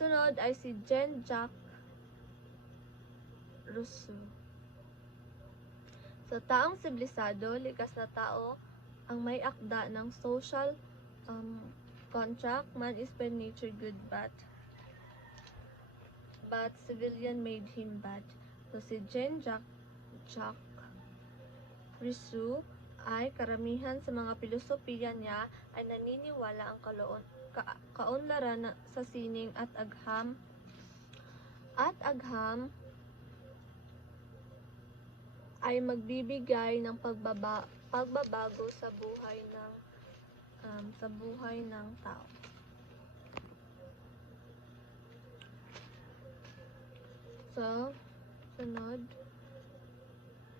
Sunod ay si Jean-Jacques Rousseau. So, taong sibilisado, likas na tao, ang may akda ng social contract. Man is by nature good, but civilian made him bad. So, si Jean-Jacques Rousseau ay karamihan sa mga filosofiya niya ay naniniwala ang kaunlaran sa sining at agham ay magbibigay ng pagbabago sa buhay ng tao. So, sunod,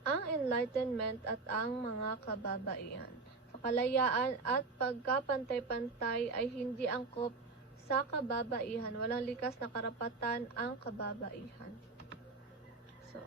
ang enlightenment at ang mga kababaihan. Kalayaan at pagkapantay-pantay ay hindi angkop sa kababaihan. Walang likas na karapatan ang kababaihan. So,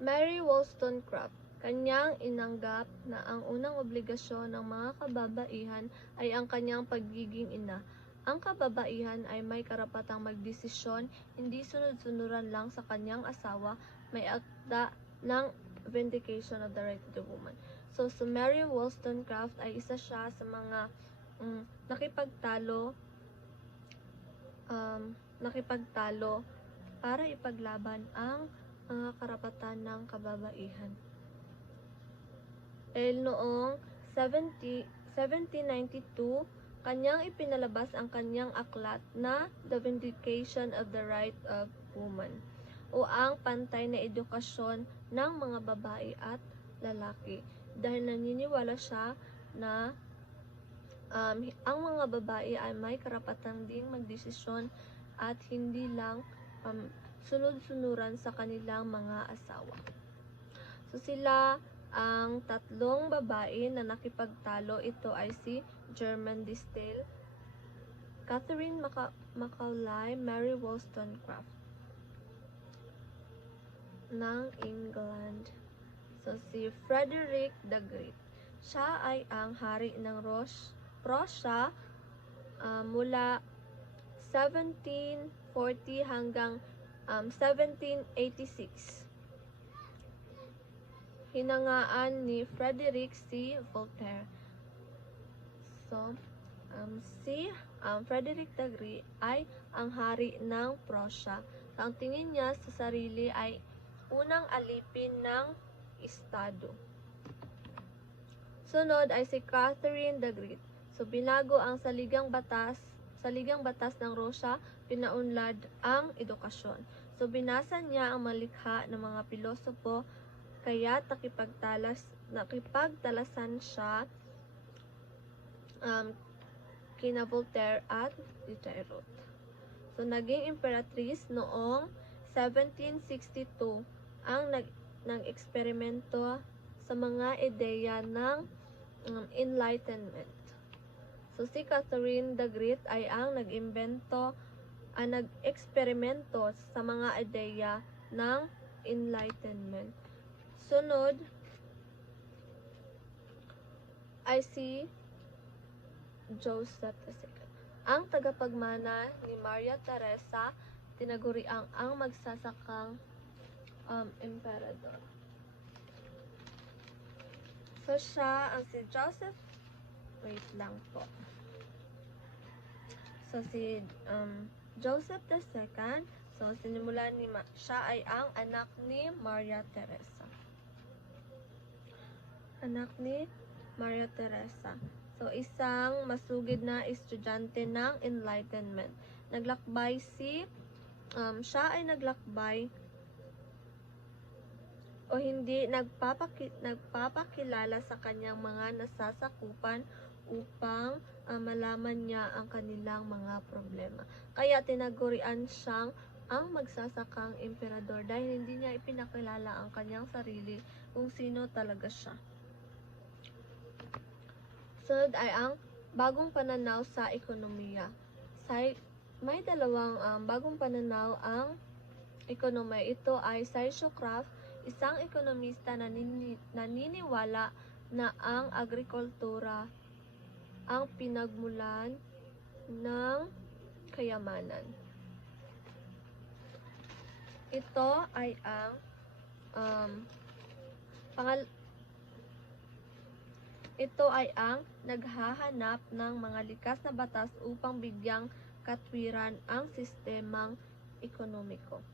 Mary Wollstonecraft, kanyang inanggap na ang unang obligasyon ng mga kababaihan ay ang kanyang pagiging ina. Ang kababaihan ay may karapatang magdesisyon, hindi sunod-sunuran lang sa kanyang asawa, may akda ng vindication of the right of the woman. So, Mary Wollstonecraft ay isa siya sa mga nakipagtalo para ipaglaban ang mga karapatan ng kababaihan. Dahil noong 1792, kanyang ipinalabas ang kanyang aklat na The Vindication of the Right of Woman, o ang pantay na edukasyon ng mga babae at lalaki. Dahil naniniwala siya na ang mga babae ay may karapatan ding magdesisyon at hindi lang sunod-sunuran sa kanilang mga asawa. So, sila ang tatlong babae na nakipagtalo. Ito ay si Germaine de Stael, Catherine Macaulay, Mary Wollstonecraft ng England. So, si Frederick the Great, siya ay ang hari ng Prussia mula 1740 hanggang 1786. Hinangaan ni Frederick C. Voltaire. So, si Frederick the Great ay ang hari ng Prussia. Ang tingin niya sa sarili ay unang alipin ng estado. Sunod ay si Catherine the Great. So, binago ang saligang batas ng Russia, pinaunlad ang edukasyon. So, binasa niya ang malikha ng mga pilosopo, kaya nakipagtalasan siya kina Voltaire at Diderot. So, naging imperatrice noong 1762 ang nag-eksperimento sa mga ideya ng Enlightenment. So, si Catherine the Great ay ang nag-eksperimento sa mga ideya ng Enlightenment. Sunod ay si Joseph II, ang tagapagmana ni Maria Teresa, tinaguriang ang magsasakang emperador. So, siya ang si Joseph, wait lang po. So, si Joseph II, so sinimulan siya ay ang anak ni Maria Teresa. So, isang masugid na estudyante ng Enlightenment. Siya ay naglakbay o hindi nagpapakilala sa kanyang mga nasasakupan upang malaman niya ang kanilang mga problema. Kaya tinagurian siyang ang magsasakang emperador dahil hindi niya ipinakilala ang kanyang sarili kung sino talaga siya. Sunod ay ang bagong pananaw sa ekonomiya. May dalawang bagong pananaw ang ekonomiya. Ito ay Craft, isang ekonomista na naniniwala na ang agrikultura ang pinagmulan ng kayamanan. Ito ay ang naghahanap ng mga likas na batas upang bigyang katwiran ang sistemang ekonomiko.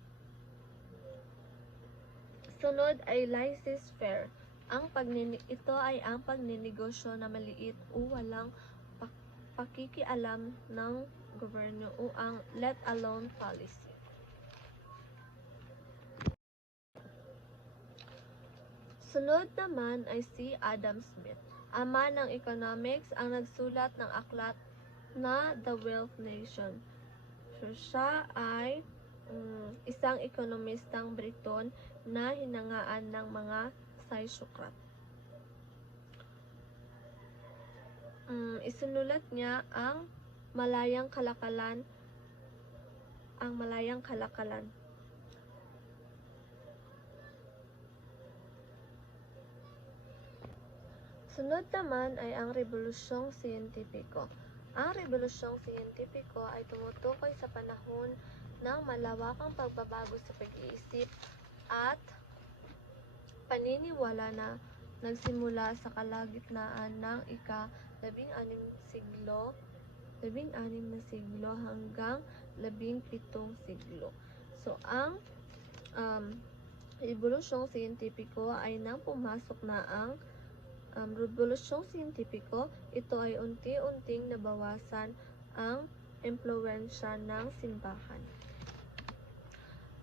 Sunod ay laissez-faire. Ito ay ang pagninegosyo na maliit o walang pakikialam ng gobyerno o ang let alone policy. Sunod naman ay si Adam Smith, ama ng economics, ang nagsulat ng aklat na The Wealth Nation. So, siya ay isang ekonomistang Briton na hinangaan ng mga saysokrat. Isinulat niya ang Malayang Kalakalan. Sunod naman ay ang Rebolusyong Siyentipiko. Ang Rebolusyong Siyentipiko ay tumutukoy sa panahon ng malawakang pagbabago sa pag-iisip at paniniwala na nagsimula sa kalagitnaan ng ika-16 na siglo hanggang 17 siglo. So, ang Rebolusyong Siyentipiko ay nang pumasok na ang Rebolusyong Siyentipiko, ito ay unti-unting nabawasan ang impluwensya ng simbahan.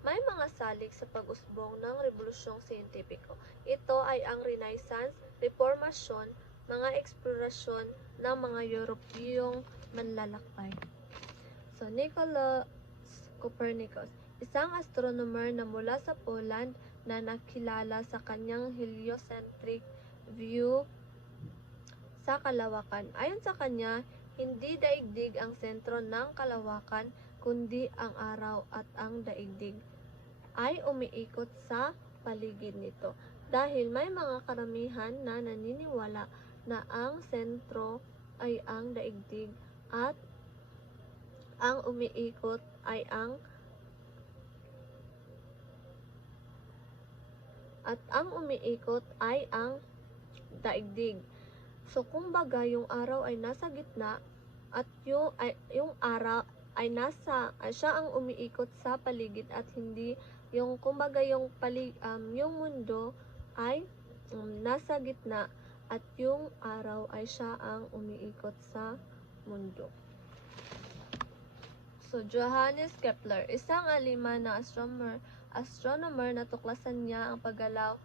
May mga salik sa pag-usbong ng Rebolusyong Siyentipiko. Ito ay ang Renaissance, Reformasyon, mga eksplorasyon ng mga Europeyong manlalakbay. So, Nicolaus Copernicus, isang astronomer na mula sa Poland na nakilala sa kanyang heliocentric view sa kalawakan. Ayon sa kanya, hindi daigdig ang sentro ng kalawakan, kundi ang araw at ang daigdig ay umiikot sa paligid nito. Dahil may mga karamihan na naniniwala na ang sentro ay ang daigdig at ang umiikot ay ang daigdig. So, kumbaga, yung araw ay nasa gitna at yung araw ay siya ang umiikot sa paligid at hindi yung mundo ay nasa gitna at yung araw ay siya ang umiikot sa mundo. So, Johannes Kepler, isang Aleman na astronomer na tuklasan niya ang paggalaw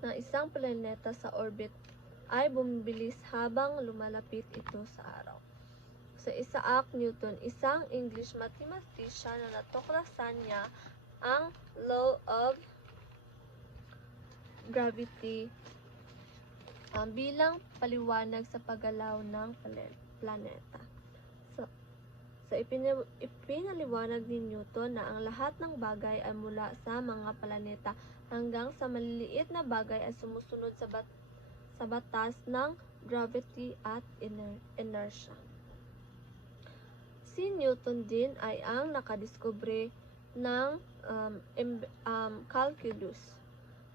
ng isang planeta sa orbit ay bumibilis habang lumalapit ito sa araw. So, Isaac Newton, isang English mathematician na natuklasan niya ang law of gravity bilang paliwanag sa paggalaw ng planeta. So, ipinaliwanag ni Newton na ang lahat ng bagay ay mula sa mga planeta hanggang sa maliliit na bagay ay sumusunod sa batas ng gravity at inertia. Si Newton din ay ang nakadiskubre ng calculus.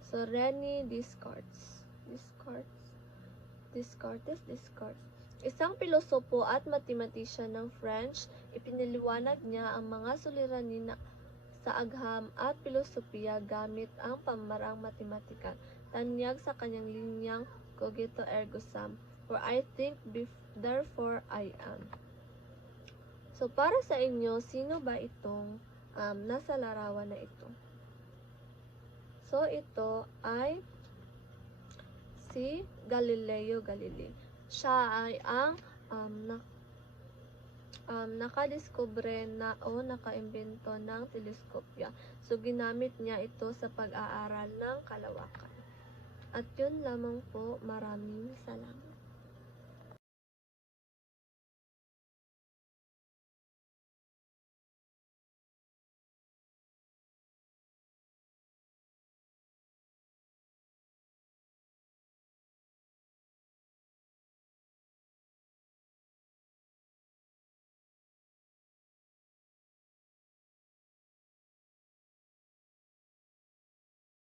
So, René Descartes. Isang pilosopo at mathematician ng French, ipinaliwanag niya ang mga suliranin sa agham at filosofiya gamit ang pamamarang matematikal. Tanyag sa kanyang linyang cogito ergo sum, or I think, therefore I am. So, para sa inyo, sino ba itong nasa larawan na ito? So, ito ay si Galileo Galilei. Siya ay ang nakadiskubre o nakaimbento ng teleskopya. So, ginamit niya ito sa pag-aaral ng kalawakan. At yun lamang po, maraming salamat.